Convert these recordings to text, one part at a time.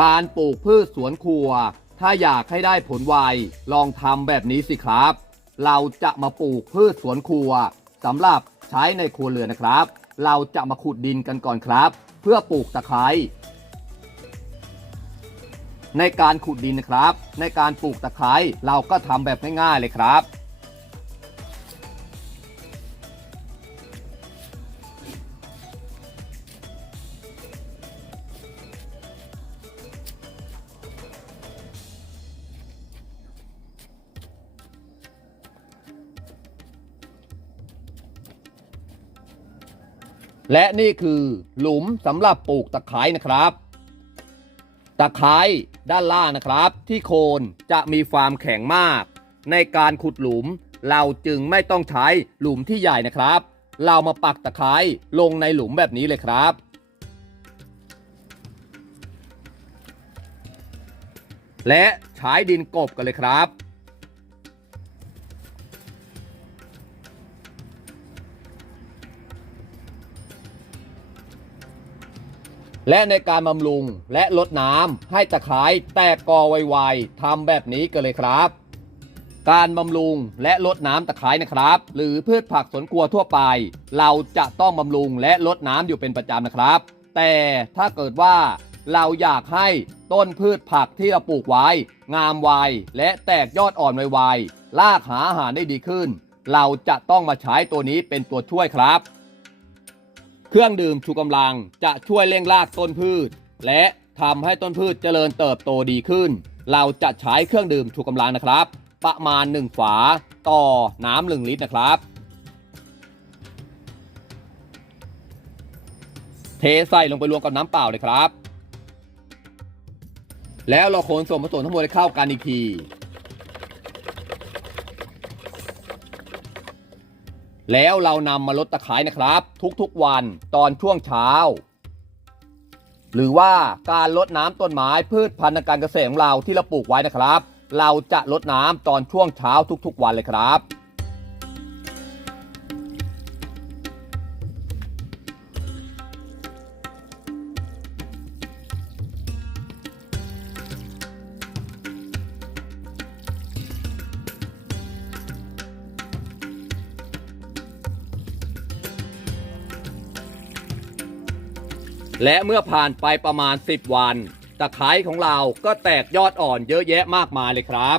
การปลูกพืชสวนครัว ถ้าอยากให้ได้ผลไวลองทำแบบนี้สิครับ เราจะมาปลูกพืชสวนครัวสำหรับใช้ในครัวเรือนนะครับ เราจะมาขุดดินกันก่อนครับ เพื่อปลูกตะไคร้ในการขุดดินนะครับ ในการปลูกตะไคร้เราก็ทำแบบง่ายๆเลยครับ และนี่คือหลุมสำหรับปลูกตะไคร้นะครับ ตะไคร้ด้านล่างนะครับ ที่โคนจะมีความแข็งมาก ในการขุดหลุม เราจึงไม่ต้องใช้หลุมที่ใหญ่นะครับ เรามาปักตะไคร้ลงในหลุมแบบนี้เลยครับ และใช้ดินกบกันเลยครับ และในการบำรุงและลดน้ำให้ตะไคร้แตกกอไวๆทำแบบนี้กันเลยครับ การบำรุงและลดน้ำตะไคร้นะครับ หรือพืชผักสวนครัวทั่วไป เราจะต้องบำรุงและลดน้ำอยู่เป็นประจำนะครับ แต่ถ้าเกิดว่าเราอยากให้ต้นพืชผักที่เราปลูกไว้ งามไวและแตกยอดอ่อนไวๆลากหาอาหารได้ดีขึ้น เราจะต้องมาใช้ตัวนี้เป็นตัวช่วยครับ เครื่องดื่มชูกำลังจะช่วยเร่งรากต้นพืช และทำให้ต้นพืชเจริญเติบโตดีขึ้น เราจะใช้เครื่องดื่มชูกำลังนะครับ ประมาณ 1 ฝาต่อน้ำหนึ่งลิตรนะครับ เทใส่ลงไปรวมกับน้ำเปล่าเลยครับ แล้วเราคนส่วนผสมทั้งหมดให้เข้ากันอีกที แล้วเรานำมาลดตะไคร้นะครับ ทุกๆวันตอนช่วงเช้า หรือว่าการลดน้ำต้นไม้พืชพันธุ์การเกษตรของเราที่เราปลูกไว้นะครับ เราจะลดน้ำตอนช่วงเช้าทุกๆวันเลยครับ และเมื่อผ่านไปประมาณ 10 วัน ตะไคร้ของเราก็แตกยอดอ่อนเยอะแยะมากมายเลยครับ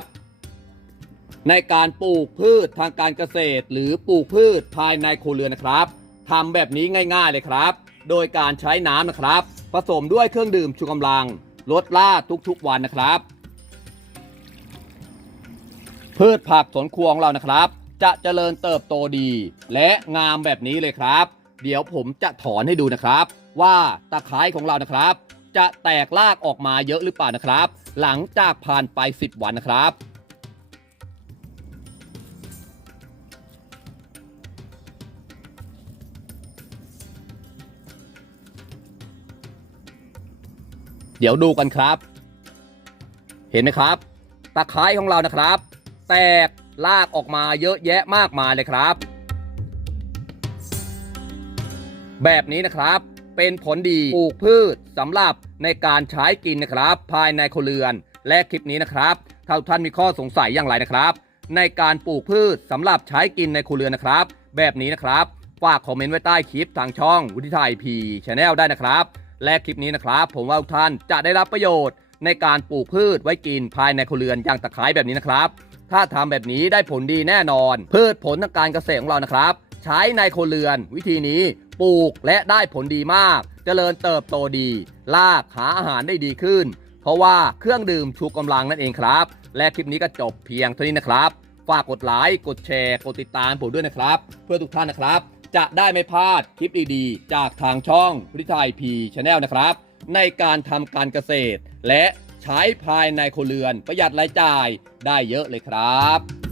ในการปลูกพืชทางการเกษตร หรือปลูกพืชภายในครัวเรือนนะครับทำแบบนี้ง่าย ๆเลยครับ โดยการใช้น้ำนะครับ ผสมด้วยเครื่องดื่มชูกำลังลดล่าทุกๆวันนะครับ พืชผักสวนครัวของเรานะครับ จะเจริญเติบโตดี และงามแบบนี้เลยครับ เดี๋ยวผมจะถอนให้ดูนะครับ ว่าตะไคร้ของเรานะครับ จะแตกรากออกมาเยอะหรือเปล่านะครับ หลังจากผ่านไป 10 วันนะครับเดี๋ยวดูกันครับ เห็นไหมครับ ตะไคร้ของเรานะครับ แตกลากออกมาเยอะแยะมากมายเลยครับ แบบนี้นะครับ เป็นผลดีปลูกพืชสำหรับในการใช้กินนะครับ ภายในครัวเรือน และคลิปนี้นะครับถ้านท่านมีข้อสงสัยอย่างไรนะครับ ในการปลูกพืชสำหรับใช้กินในครัวเรือนนะครับ แบบนี้นะครับฝากคอมเมนต์ไว้ใต้คลิปทางช่องวุฒิไทยพีชแนลได้นะครับ และคลิปนี้นะครับ ผมว่าทุกท่านจะได้รับประโยชน์ ในการปลูกพืชไว้กินภายในครัวเรือนอย่างตะไคร้แบบนี้นะครับ ถ้าทำแบบนี้ได้ผลดีแน่นอน พืชผลทางการเกษตรของเรานะครับ ใช้ในครัวเรือน วิธีนี้ ปลูกและได้ผลดีมากเจริญเติบโตดีลากหาอาหารได้ดีขึ้น เพราะว่าเครื่องดื่มชูกำลังนั่นเองครับ และคลิปนี้ก็จบเพียงเท่านี้นะครับ ฝากกดไลค์กดแชร์ กดติดตามผมด้วยนะครับ เพื่อทุกท่านนะครับ จะได้ไม่พลาดคลิปดีๆ จากทางช่องพิทยพีชาแนลนะครับ ในการทำการเกษตร และใช้ภายในครัวเรือนประหยัดรายจ่ายได้เยอะเลยครับ